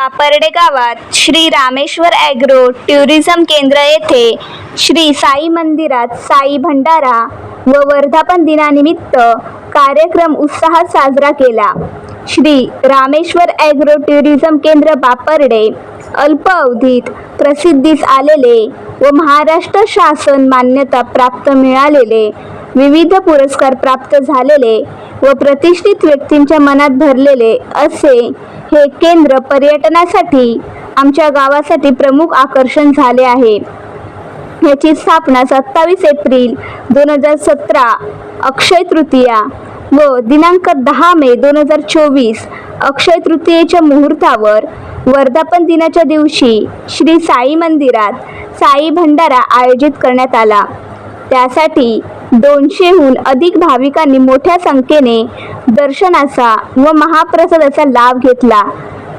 कापर्डे गावात Shri Rameshwar agro tourism केंद्र येथे श्री साई मंदिरात साई भंडारा व वर्धापन दिनानिमित्त कार्यक्रम उत्साहात साजरा केला. श्री रामेश्वर ॲग्रो टुरिझम केंद्र बापर्डे अल्प अवधीत प्रसिद्धीस आलेले व महाराष्ट्र शासन मान्यता प्राप्त मिळालेले विविध पुरस्कार प्राप्त झालेले व प्रतिष्ठित व्यक्तींच्या मनात भरलेले असे हे केंद्र पर्यटनासाठी आमच्या गावासाठी प्रमुख आकर्षण झाले आहे. याची स्थापना सत्तावीस एप्रिल दोन हजार सतरा अक्षय तृतीया व दिनांक दहा मे दोन हजार चोवीस अक्षय तृतीयेच्या मुहूर्तावर वर्धापन दिनाच्या दिवशी श्री साई मंदिरात साई भंडारा आयोजित करण्यात आला. त्यासाठी दोनशेहून अधिक भाविकांनी मोठ्या संख्येने दर्शनाचा व महाप्रसादाचा लाभ घेतला.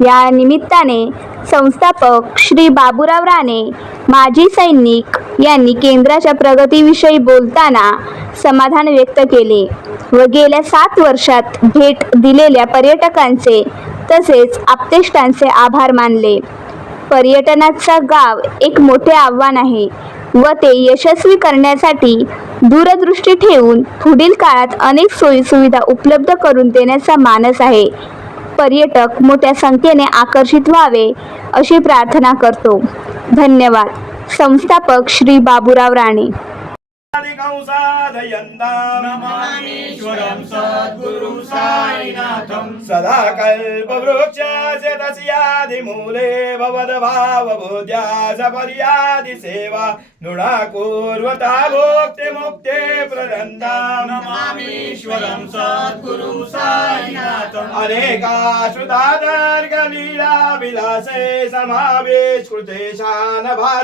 या निमित्ताने संस्थापक श्री बाबूराव राणे माजी सैनिक यांनी केंद्राच्या प्रगतीविषयी बोलताना समाधान व्यक्त केले व गेल्या सात वर्षात भेट दिलेल्या पर्यटकांचे तसेच आप्तेष्टांचे आभार मानले. पर्यटनाचा गाव एक मोठे आव्हान आहे. व ते यशस्वी करण्यासाठी दूरदृष्टी ठेवून पुढील काळात अनेक सोयीसुविधा उपलब्ध करून देण्याचा मानस आहे. पर्यटक मोठ्या संख्येने आकर्षित व्हावे अशी प्रार्थना करतो. धन्यवाद. संस्थापक श्री बाबूराव राणे. नमामीश्वरं सद्गुरुं साईनाथं सदा कल्पवृक्षस्य तस्यादिमूले सेवा नृणा कुर्वता भोक्तिमुक्ते प्रदन्ताम् नमामीश्वरं सद्गुरुं साईनाथम् अनेकाश्रुतादर्गलीला विलासे समावेशकृते शानभासत्वभावम्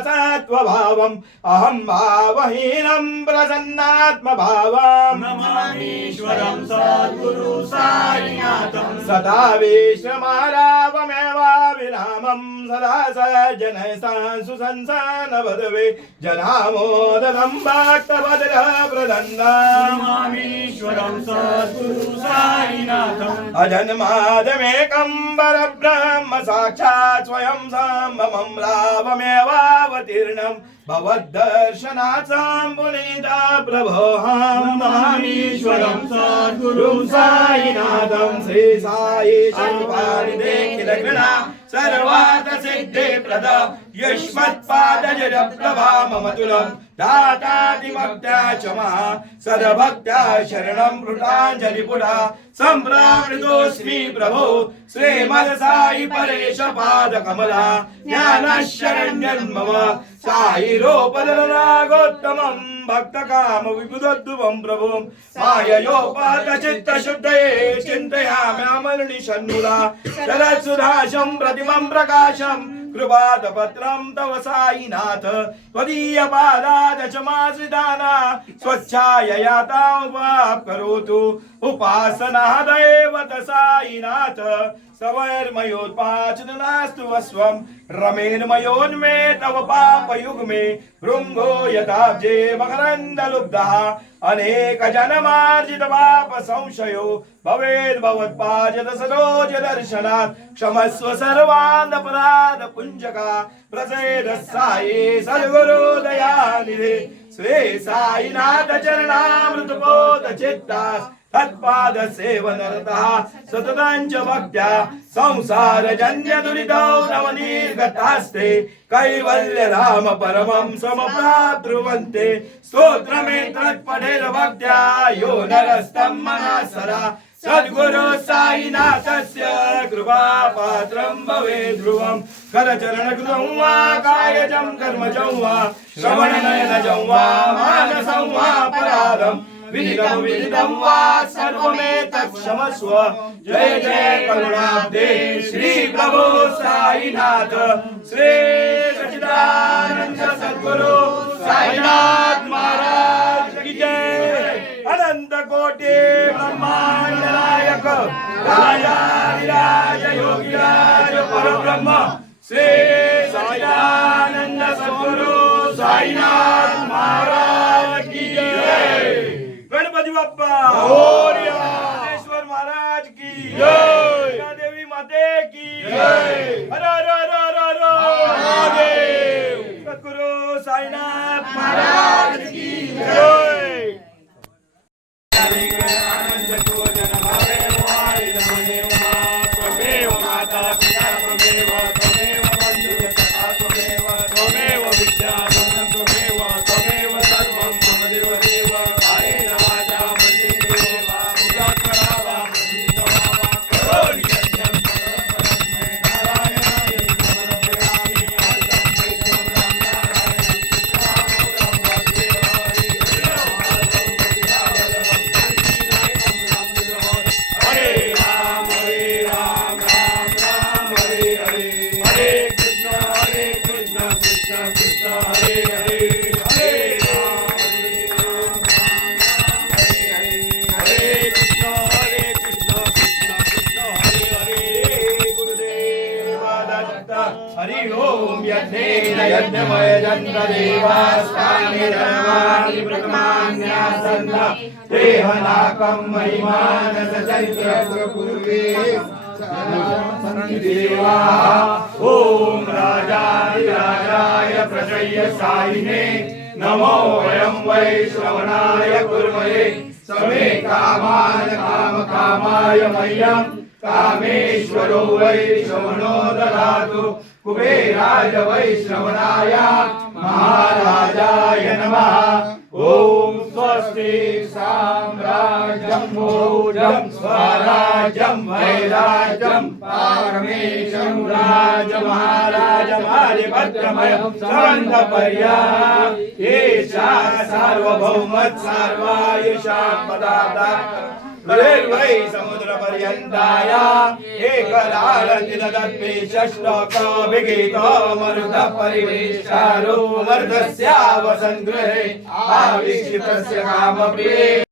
अहं भावहीनं प्रसन्नात्मभावम् नमामीश्वरं सद्गुरुं साईनाथं सदा विश्रमारावमेवाविरामं सदा सज्जनस्तान् सुसंसानवदवे जनामोदनं भक्तभद्र प्रदन्दाम् नमामीश्वरं सद्गुरुं साईनाथम् अजन्मादमेकं परब्रह्म साक्षात् स्वयं सम्भमं लाभमेवावतीर्णं भवद्दर्शनाचां पुनीता प्रभोऽहं नमामीश्वरं सद्गुरुं साईनाथं श्री साई शङ्कारि देखिल घृणा सर्वात सिद्धे प्रदा। युष्मत्पादजड प्रभा मम तुलं दातादिभक्त्या च महा सदभक्त्या शरणं कृताञ्जलिपुरा सम्प्रामृतोऽस्मि प्रभो श्रीमदसाई परेश पादकमला ज्ञानशरण्यन्मम साई रोपदरागोत्तमं भक्तकाम विबुधद्भुवं प्रभुं माययोपातचित्तशुद्धये चिन्तयाम्यामलनि षण्मुला शरत्सुधाशं प्रतिमं प्रकाशम् कृपातपत्रं तव साईनाथ स्वच्छाय स्वच्छायया तां करोतु। उपासना दैवतसा। साईनाथ सवैर्मयोत्पाचनास्तु वस्वं रमेन्मयोन्मे तव पापयुग्मे भृङ्गो यथाब्जे मकरन्दलुब्धः। अनेक जनमार्जित पाप संशयो भवेद् सरोज दर्शनात्। क्षमस्व सर्वान्धपराध पुञ्जका प्रसेद साये सद्गुरुदयानिधे स्वे साईनाथ चरणामृतपोत चित्तास्। तत्पाद सेवनरतः सततांच भक्त्या संसार जन्य दुरितौ नवनीर्गतास्ते कैवल्य राम परमं समप्राप्नुवन्ते स्तोत्रमे तत्पठेर भक्त्या यो नरस्तं मनासरा। सद्गुरु साईनाथस्य कृपा पात्रं भवे ध्रुवं। करचरणकृतं वा कायजं कर्मजं वा श्रवणनयनजं वा मानसं वा पराधम्। विदितं विदितं वा सर्वमेतत् क्षमस्व जय जय करुणाब्दे। श्री प्रभु साईनाथ। श्री सच्चिदानंद सद्गुरु साईनाथ महाराज की जय। अनंत कोटी ब्रह्मांड नायक। राजा विराज योगीराज परब्रह्म। श्री सच्चिदानंद सद्गुरु साईनाथ। बाप्पा! ज्ञानेश्वर महाराज की। देवी माते की। हर हर हर हर सद्गुरु साईनाथ महाराज की। जय! हरि ओम यज्ञेन यज्ञमय जन्मदेवास्तानि धर्माणि प्रथमान्यासन्न देहनाकं ॐ राजाधिराजाय सायिने। नमो वयं वै श्रवणाय कुर्मये। समे कामाय काम कामाय मह्यं कामेश्वरो वै श्रवणो ददातु कुबेराय वै श्रवणाय महाराजाय नमः। ॐ स्वस्ति साम्राज्यं भोजं स्वराज्यं वैराज्यं पारमेशं राजमहाराजमारिभद्रमयं समन्तपर्या एषा सार्वभौमत् सार्वायुषा पदाता वै समुद्रपर्यन्ताया एकलालति ददत्वे षष्टकविगीतमरुतः परिवेशारो मर्दस्यावसन् गृहे आविष्कृतस्य कामप्रिये